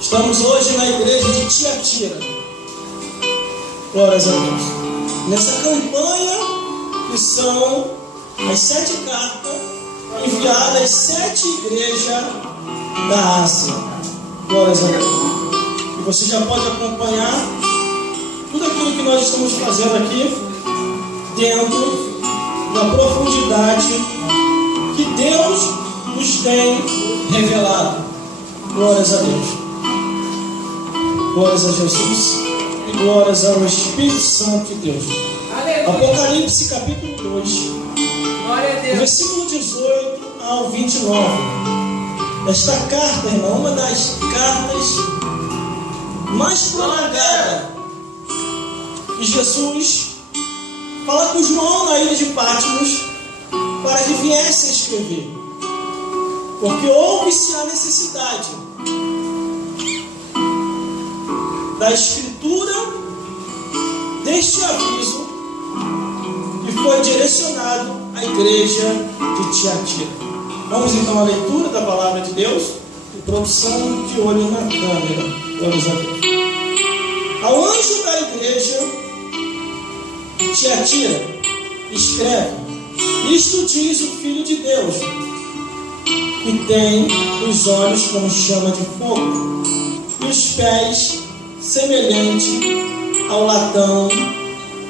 Estamos hoje na igreja de Tiatira. Glórias a Deus. Nessa campanha que são as 7 cartas enviadas às 7 igrejas da Ásia. Glórias a Deus. E você já pode acompanhar tudo aquilo que nós estamos fazendo aqui dentro da profundidade que Deus nos tem revelado. Glórias a Deus. Glórias a Jesus e glórias ao Espírito Santo de Deus. Aleluia. Apocalipse capítulo 2, glória a Deus. Versículo 18 ao 29. Esta carta, irmão, uma das cartas mais prolongadas que Jesus fala com João na ilha de Patmos para que viesse a escrever, porque houve-se a necessidade da escritura deste aviso que foi direcionado à igreja de Tiatira. Vamos então à leitura da palavra de Deus e produção de olho na câmera. Vamos a Deus. Ao anjo da igreja de Tiatira escreve: isto diz o Filho de Deus, que tem os olhos como chama de fogo e os pés semelhante ao latão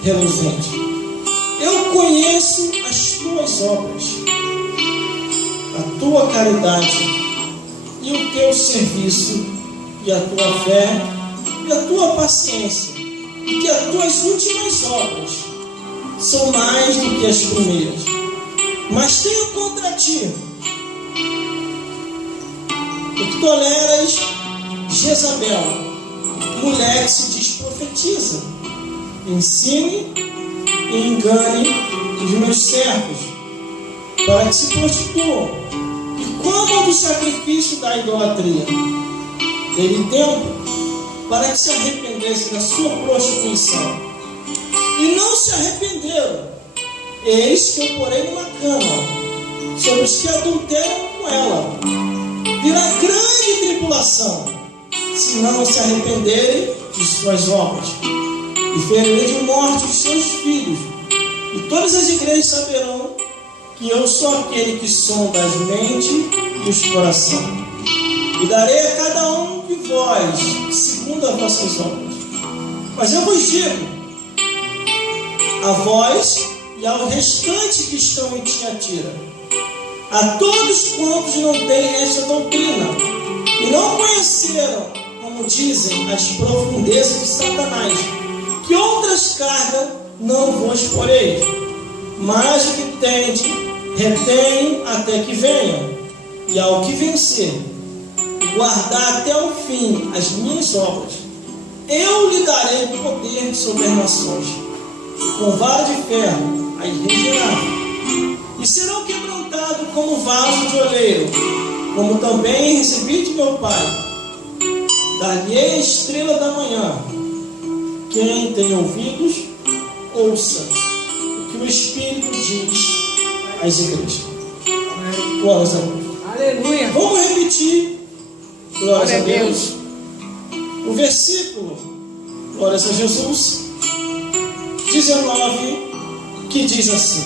reluzente. Eu conheço as tuas obras, a tua caridade e o teu serviço e a tua fé e a tua paciência, e que as tuas últimas obras são mais do que as primeiras. Mas tenho contra ti o que toleras Jezabel, mulher que se diz profetiza, ensine e engane os meus servos, para que se prostituam e comam do sacrifício da idolatria. Dei-lhe tempo para que se arrependesse da sua prostituição, e não se arrependeram. Eis que eu porei uma cama sobre os que adulteram com ela. Virá grande tribulação, se não se arrependerem de suas obras, e ferirei de morte os seus filhos, e todas as igrejas saberão que eu sou aquele que sonda as mentes e os corações, e darei a cada um de vós segundo as vossas obras. Mas eu vos digo, a vós e ao restante que estão em Tiatira, a todos quantos não têm esta doutrina e não conheceram, como dizem, as profundezas de Satanás, que outras cargas não vos porei, mas o que tende, retém até que venham, e ao que vencer, e guardar até o fim as minhas obras, eu lhe darei poder sobre as nações, e com vara de ferro as regerá, e serão quebrantados como vaso de oleiro, como também recebi de meu Pai. Dar-lhe-ei a estrela da manhã. Quem tem ouvidos, ouça o que o Espírito diz às igrejas. Glórias a Deus. Aleluia. Vamos repetir. Glórias a Deus. O versículo, glórias a Jesus, 19, que diz assim: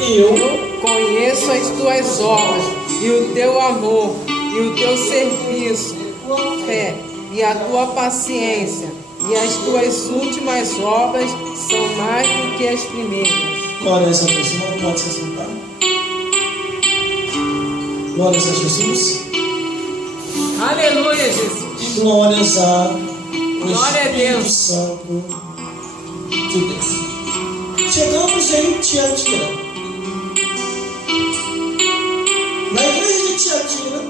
eu conheço as tuas obras, e o teu amor, e o teu serviço, fé, e a tua paciência, e as tuas últimas obras são mais do que as primeiras. Glórias a Deus. Não pode se assentar. Glórias a Jesus. Aleluia, Jesus. E glórias a Glória a Deus. Santo de Deus. Chegamos em Tiatira. Na igreja de Tiatira,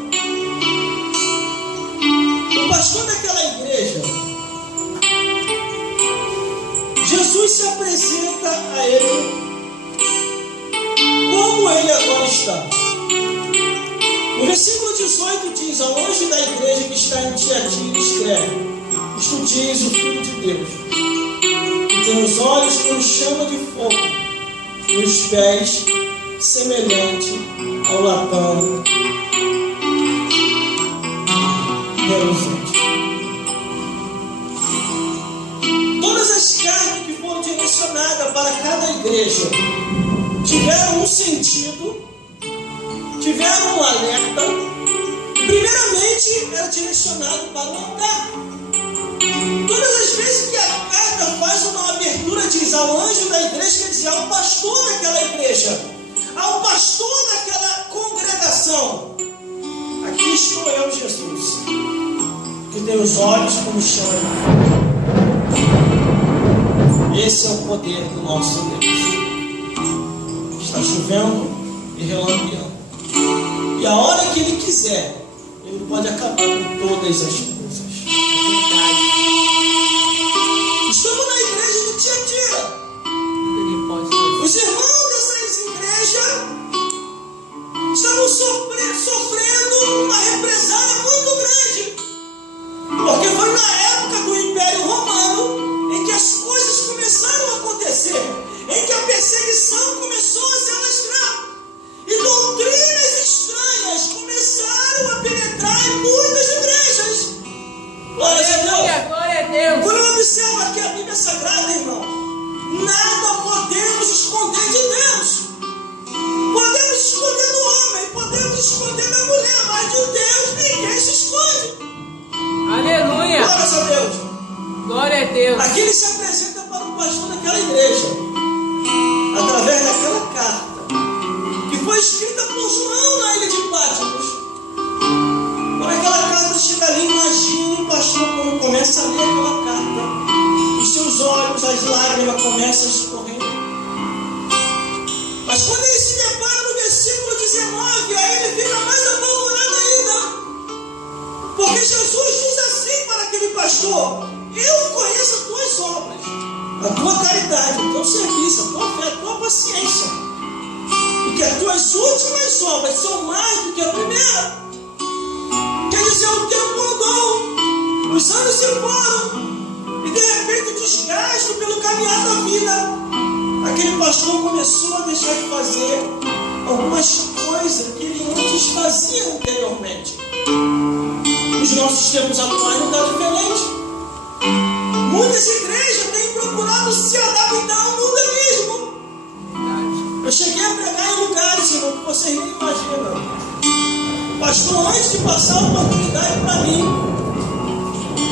o pastor daquela igreja, Jesus se apresenta a ele como ele agora está. No versículo 18 diz: ao anjo da igreja que está em Tiatira escreve: isto diz o Filho de Deus, que tem os olhos como chama de fogo e os pés semelhante ao latão reluzente. Todas as cartas que foram direcionadas para cada igreja tiveram um sentido, tiveram um alerta. Primeiramente, era direcionado para o altar. Todas as vezes que a carta faz uma abertura, diz ao anjo da igreja, quer dizer, ao pastor daquela igreja, ao pastor daquela congregação: aqui estou eu, Jesus, que tenho os olhos como chama. Esse é o poder do nosso Deus. Está chovendo e relampeando, e a hora que Ele quiser, Ele pode acabar com todas as coisas. Estamos na igreja de Tiatira. Os irmãos dessas igrejas estavam sofrendo uma represália muito grande, porque foi na época do Império Romano em que as coisas começaram a acontecer, em que a perseguição começou a se alastrar, e doutrinas estranhas começaram a penetrar em muitas igrejas. Glória a Deus. Glória a Deus. Quando eu observo aqui a Bíblia Sagrada, irmão, nada podemos esconder de Deus. Podemos esconder do homem, podemos esconder da mulher, mas de Deus ninguém se esconde. Aleluia. Glória a Deus. Glória a Deus. Aqui ele se apresenta para o pastor daquela igreja, através daquela carta, que foi escrita por João na ilha de Patmos. Quando aquela carta chega ali, imagine o pastor quando começa a ler aquela carta, os seus olhos, as lágrimas começam a escorrer. Mas quando ele se depara no versículo 19, aí ele fica mais apavorado ainda, porque Jesus diz assim para aquele pastor: eu conheço as tuas obras, a tua caridade, o teu serviço, a tua fé, a tua paciência, e que as tuas últimas obras são mais do que a primeira. Quer dizer, o tempo andou, os anos se foram, e de repente o desgaste pelo caminhar da vida, aquele pastor começou a deixar de fazer algumas coisas que ele antes fazia anteriormente. Os nossos tempos atuais não estão diferentes. Muitas igrejas têm procurado se adaptar ao mundanismo. Eu cheguei a pregar em lugares, irmão, que vocês nem imaginam. O pastor, antes de passar a oportunidade para mim,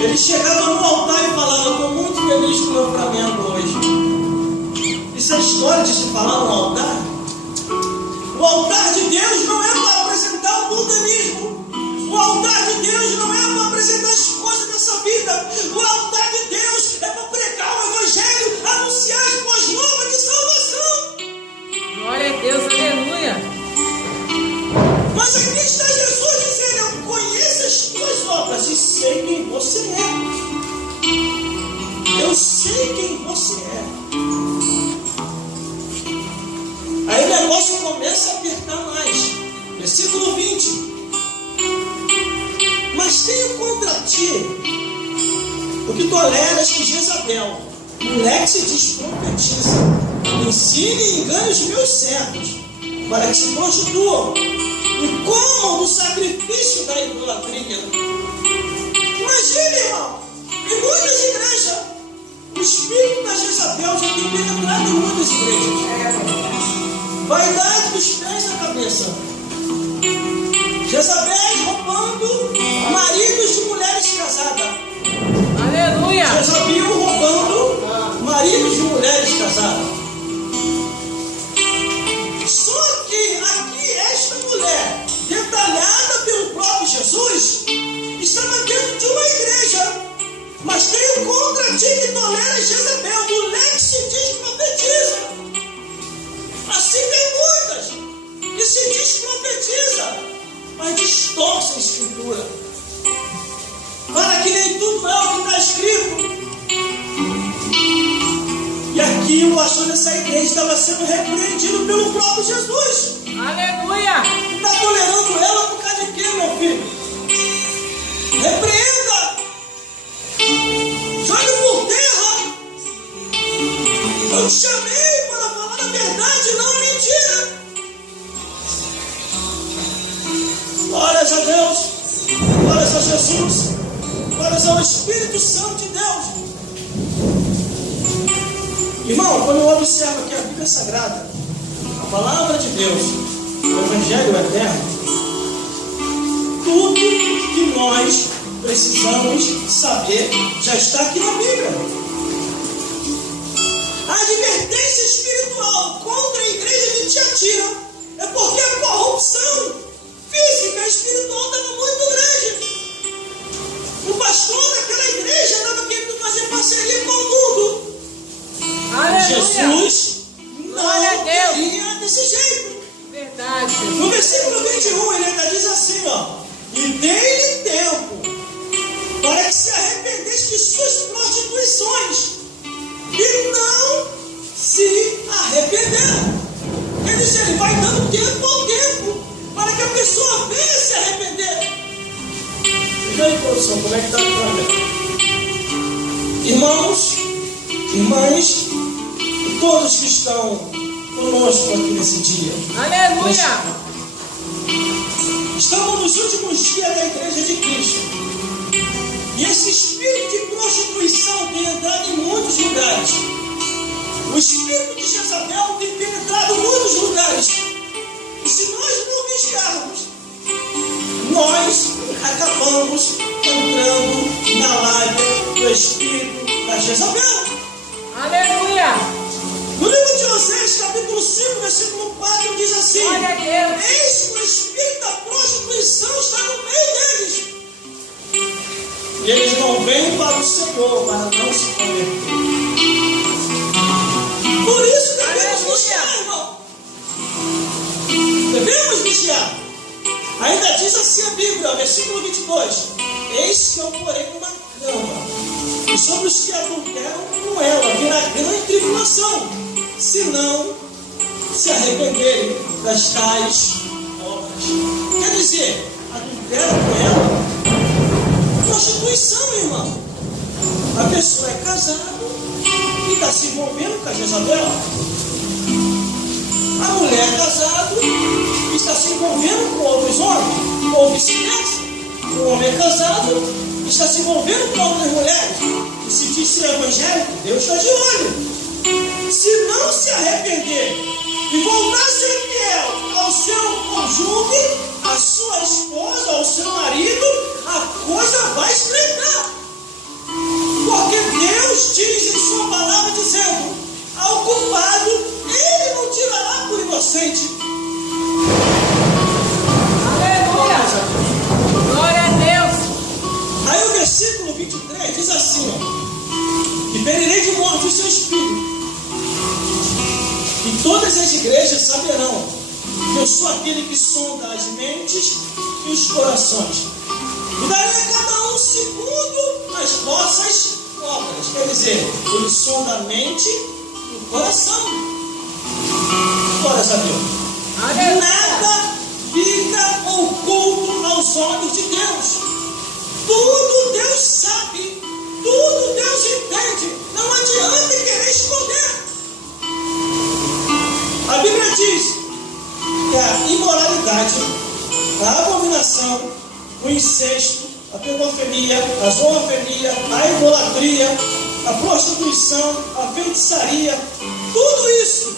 ele chegava no altar e falava: eu estou muito feliz com o meu Flamengo hoje. Isso é história de se falar no altar? O altar de Deus não é para apresentar o mundanismo. O altar de Deus não é para apresentar as coisas dessa vida. O altar de Deus é para pregar o Evangelho, anunciar as boas novas de salvação. Glória a Deus, aleluia. Mas aqui está Jesus dizendo: eu conheço as tuas obras e sei quem você é. Eu sei quem você é. Aí o negócio começa a apertar mais. Versículo 20. Mas tenho contra ti o que toleras que Jezabel, mulher que se diz profetiza, ensine e engane os meus servos, para que se prostituam e comam do sacrifício da idolatria. Imagine, irmão, em muitas igrejas, o espírito da Jezabel já tem penetrado em muitas igrejas. Vaidade dos pés na cabeça. Jezabel roubando maridos de mulheres casadas. Aleluia. Jezabel roubando maridos de mulheres casadas. Só que aqui esta mulher, detalhada pelo próprio Jesus, estava dentro de uma igreja. Mas tenho contra ti que tolera Jezabel, mulher que se diz profetiza. Assim tem muitas que se diz profetiza, mas distorce a escritura, para que nem tudo é o que está escrito. E aqui o pastor dessa igreja estava sendo repreendido pelo próprio Jesus. Aleluia! Está tolerando ela por causa de quê, meu filho? Repreenda! Jogue por terra! Eu te chamei para falar a verdade, não a mentira. Glórias a Deus, glórias a Jesus. glórias ao Espírito Santo de Deus. Irmão, quando eu observo aqui a Bíblia Sagrada, a palavra de Deus, o Evangelho eterno, tudo que nós precisamos saber já está aqui na Bíblia. A advertência espiritual contra a igreja de Tiatira é porque a corrupção física e espiritual estava muito grande. O pastor daquela igreja estava querendo fazer parceria com o mundo. Aleluia. Jesus não queria desse jeito. Verdade. No versículo 21 ele ainda diz assim, ó: e dei-lhe tempo para que se arrependesse de suas prostituições, e não se arrependeram. Quer dizer, ele vai dando tempo ao tempo para que a pessoa venha se arrepender. E aí, produção, como é que está a câmera? Irmãos, irmãs, e todos que estão conosco aqui nesse dia. Aleluia. Estamos nos últimos dias da igreja de Cristo. E esse espírito de prostituição tem entrado em muitos lugares. O espírito de Jezabel tem penetrado em muitos lugares. E se nós não vigiarmos, nós acabamos entrando na lábia do espírito da Jezabel. Aleluia. No livro de Oséias, capítulo 5, versículo 4, diz assim: Glória a Deus. eis que o espírito da prostituição está no meio deles. E eles não vêm para o Senhor para não se converter. Por isso devemos vigiar, irmão. Devemos vigiar. Ainda diz assim a Bíblia, versículo 22: eis que eu porei uma cama, e sobre os que adulteram com ela virá grande tribulação, se não se arrependerem das tais obras. Quer dizer, adulteram com ela, prostituição, irmão. A pessoa é casada e está se envolvendo com a Jezabel. A mulher é casada e está se envolvendo com outros homens, ou vice-versa. O homem é casado e está se envolvendo com outras mulheres. E se diz ser evangélico, Deus está de olho. Se não se arrepender e voltar a ser fiel ao seu cônjuge, à sua esposa, ao seu marido, a coisa vai estreitar. Porque Deus diz em sua palavra dizendo: ao culpado ele não tirará por inocente. Aleluia. Glória a Deus. Aí o versículo 23 diz assim, ó: e ferirei de morte o seu espírito, e todas as igrejas saberão que eu sou aquele que sonda as mentes e os corações, e darei a cada um segundo as vossas obras. Quer dizer, ele sonda a mente e o coração. Glórias a Deus. Aleluia. Nada fica oculto aos olhos de Deus. Tudo Deus sabe, tudo Deus entende. Não adianta querer esconder. A Bíblia diz que a imoralidade, a abominação, o incesto, a pedofilia, a zoofilia, a idolatria, a prostituição, a feitiçaria, tudo isso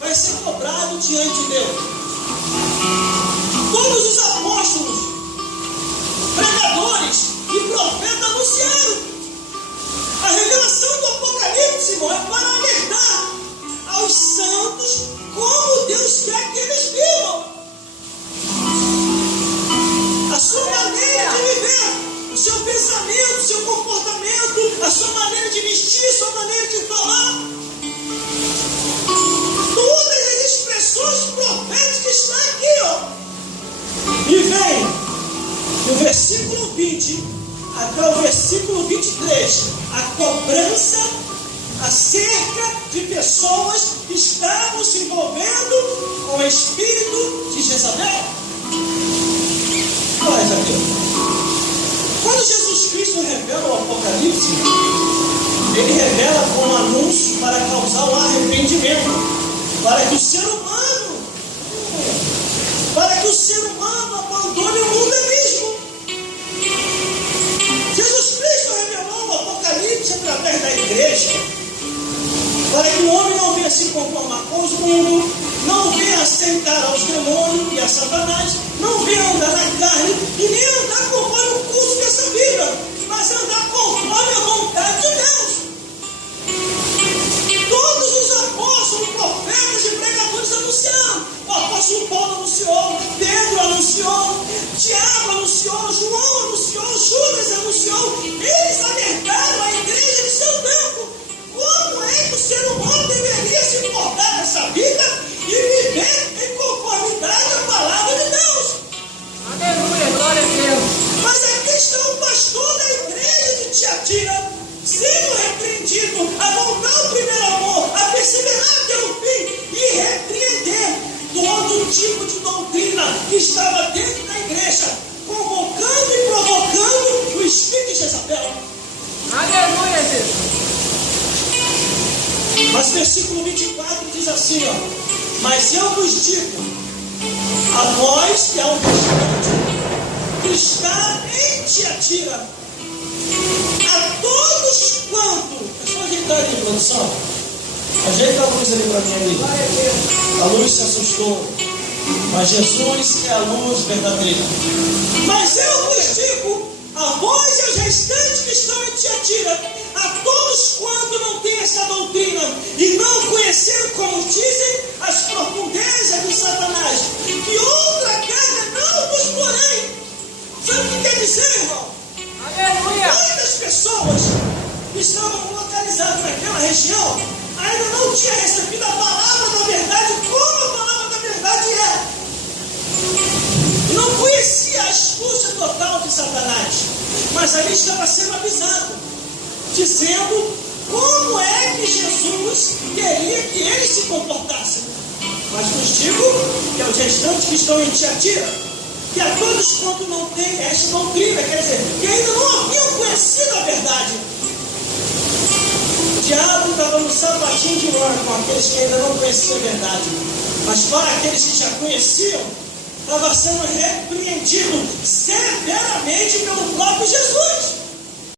vai ser cobrado diante de Deus. Todos os apóstolos, pregadores e profetas anunciaram. A revelação do Apocalipse, irmão, é para alertar aos santos como Deus quer que eles vivam. A sua maneira de viver, o seu pensamento, o seu comportamento, a sua maneira de vestir, a sua maneira de falar. Todas as expressões proféticas estão aqui, ó. E vem do versículo 20 até o versículo 23, a cobrança acerca de pessoas que estavam se envolvendo com o espírito de Jezabel. Glória a Deus. Quando Jesus Cristo revela o Apocalipse, ele revela como anúncio para causar o arrependimento, para que o ser humano abandone o mundo mesmo. Jesus mundo, não vem aceitar aos demônios e a Satanás, não vem andar na carne e nem andar conforme o curso dessa Bíblia, mas andar conforme a vontade de Deus. Todos os apóstolos, profetas e pregadores anunciaram. O apóstolo Paulo anunciou, Pedro anunciou, Tiago anunciou, João anunciou, Judas anunciou. Eles alertaram a igreja de seu tempo. Como é que o ser humano deveria se portar nessa vida e viver em conformidade à palavra de Deus? Aleluia, glória a Deus. Mas aqui está o pastor da igreja de Tiatira, sendo repreendido a voltar ao primeiro amor, a perseverar até o fim e repreender todo tipo de doutrina que estava dentro da igreja, convocando e provocando o espírito de Jezabel. Aleluia, Jesus. Mas versículo 24 diz assim, ó: mas eu vos digo, a vós que é o restante, que está em Tiatira, a todos quanto, é só ajeitar ali, produção, ajeita a luz ali para mim ali, a luz se assustou, mas Jesus é a luz verdadeira. Mas eu vos digo, a vós e aos restantes que estão em Tiatira, a todos quanto não têm essa doutrina e não conheceram, como dizem, as profundezas de Satanás, que outra carga não vos porém. Sabe o que quer dizer, irmão? Aleluia. Muitas pessoas que estavam localizadas naquela região ainda não tinham recebido a palavra da verdade, como a palavra da verdade é. Não conhecia a astúcia total de Satanás, mas ali estava sendo avisado, dizendo como é que Jesus queria que eles se comportassem. Mas vos digo que aos restantes que estão em Tiatira, que a todos quanto não têm esta doutrina, quer dizer, que ainda não haviam conhecido a verdade. O diabo estava no sapatinho de lã com aqueles que ainda não conheciam a verdade, mas para aqueles que já conheciam, estava sendo repreendido severamente pelo próprio Jesus.